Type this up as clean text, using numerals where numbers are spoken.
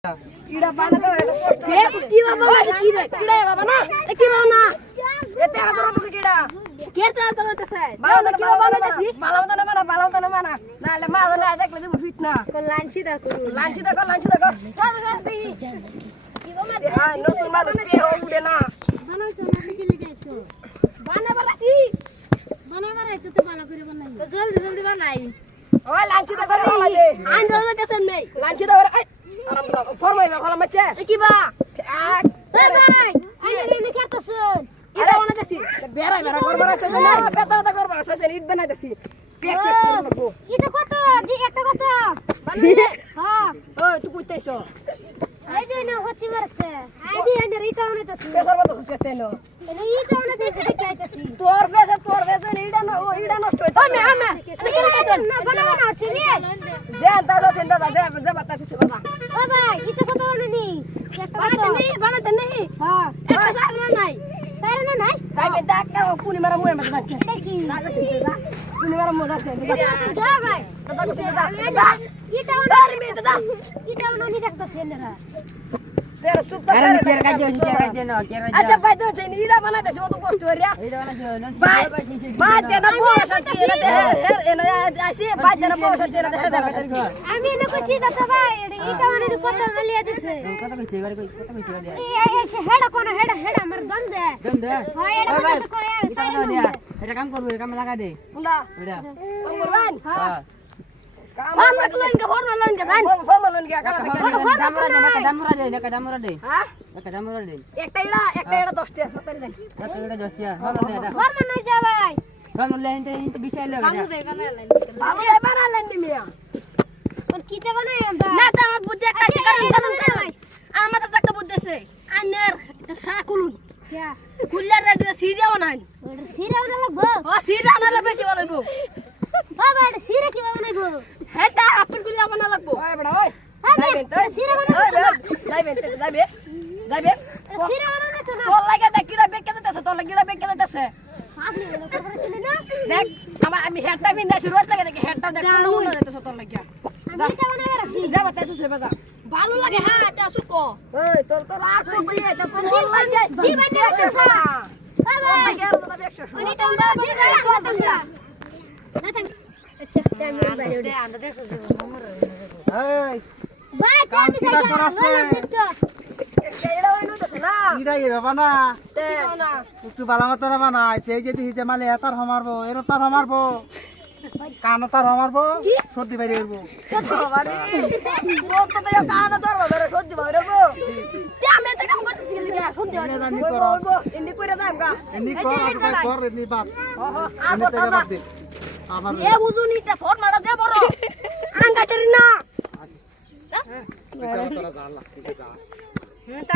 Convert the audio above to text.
इड़ा पाना तो पोस्ट ए की बाबा की बे इड़ा बाबा ना ए की बाबा ना ये तेरा तो से कीड़ा केर तेरा तो रहते से बाला की बाबा ना देखी बाला तो ना माना नाले मा ना देख ले फिट ना को लांची दा करू लांची देखो की बाबा हां नतुन मानुष के हो उडे ना বানাইছো না কি লিখাইছো বানাবার আছি বানাবার আইছো তো ভালো করে বানাই তো জলদি জলদি বানাই ओए लांची देखो रे वाले আইন দাও দেন নাই लांची देखो रे फॉर्म है वाला मचे এ কি বা आ এ ভাই আইনে নি করতেছুন এটা ওনা দেখছি बेरा करबा से ना बेटा करबा से इट बना देसी पेक चेक कर लगो এটা কত দি একটা কত বানাইলে হ্যাঁ ओए तू पूछतेছো এই যে না হচ্ছে মারতে আই দি আইনে এটা ওনা দেখছি पेसर मत पूछते लो এটা এটা ওনা দেখতে আইতাছি तोर पेसर इडा नष्ट होय আমি না বানাবা না ছিনি जे अंदाजा सिंदा जे बता से बता ও ভাই এটা কত ওনা নি একটা বানাতে নেই हां একটা সারনা নাই সারনা নাই काय बे दाग का पुनी मारा मुए मत दाग এটা কি दाग से पुनी मारा मुए दाग যা ভাই दाग से दाग এটা ওনা এটা ওনা নি দেখতাছেন না तेरा चुप कर अरे केर का जो अच्छा भाई तो जे इडा बना दे वो तो पोस्ट हो रिया भाई बात दे ना पोस्ट दे ना ऐसे बात दे ना पोस्ट दे ना আমি এনে কইছি দাদা ভাই এটা ওনা নি কত মালিয়া দিছে कत कइसे बारे कत कइसे दे এই হেডা কোন হেডা আমার দম দে दम दे হয় এটা কত করে এটা দে এটা কাম করব কাম লাগা দে उंडा এটা पंगुरवान हां काम ফর্মুলা লাইন কে গান फॉर्मल गया काला दामरा दे हां একটা দামরা দে একটা ইডা 10 টা 70 দেন কত এটা দস্তিয়া ভালো দে ফর্মুলা নাই যা ভাই কাম লাইন তো বিশাল লাগা बाबू ए बारा लेंडी मिया কোন কিতে বানাই আমরা না তো আমার বুদ্ধি একটা আছে কারণ আমার তো একটা বুদ্ধি আছে আইনের একটা শাক কুলুন क्या কুল্লার রেডে সিজা বানাই সিরা বানা লাগবো ও সিরা বানালে বেশি বানাইবো বাবা এটা সিরা কি বানাইবো হ্যাঁ তা আপন কুল্লা বানা লাগবো ओए बड़ा ओए সিরা বানাই যাইবে সিরা বানাই তো না তোর লাগে দেখ কিরা বেকে দিতেছে তোর লাগে কিরা বেকে দিতেছে আপনি মনে করছেন না দেখ আমি হেডটা বিন্দাছি রোজ লাগে দেখি হেডটা দেখ কোন দিতেছে তোর লাগে আমি এটা বানাই রাখছি যা বাতাসু সে বাজা ভালো লাগে হ্যাঁ এটা সুকো ওই তোর আর কোন দিয়ে তো কোন লাগে দি বানাই রাখছি বাবা লাগে আর মত 100 আমি এটা আমরা দি রাখছি না থাক আচ্ছা ক্যামেরা বাইরে ওঠে আমরা দেখো এই ভাই আমি যাই এড়া হইলো তো না ইডা এ বাবা না তে একটু বালা মত না বানাইছে এই যে দিহি যে মালে তার হমারবো এর তার হমারবো কান তার হমারবো সর্দি বাইরে হইবো বাবারে তো তো কানা ধরবা ধরে সত্যি বাইরে গো তে আমি তো কাম করতেছি লাগা শুনতে এনে জানি ওই করো গো ইন্দি কইরা যাম গা এমনি কর আর কর এমনি বাদ আর এমনি কথা তেলে না বাদ দে আমার এ বুঝুনিটা ফর্মাটা দে বড় আঙ্গাতেরি না পয়সা তোরা যা লাগছে যা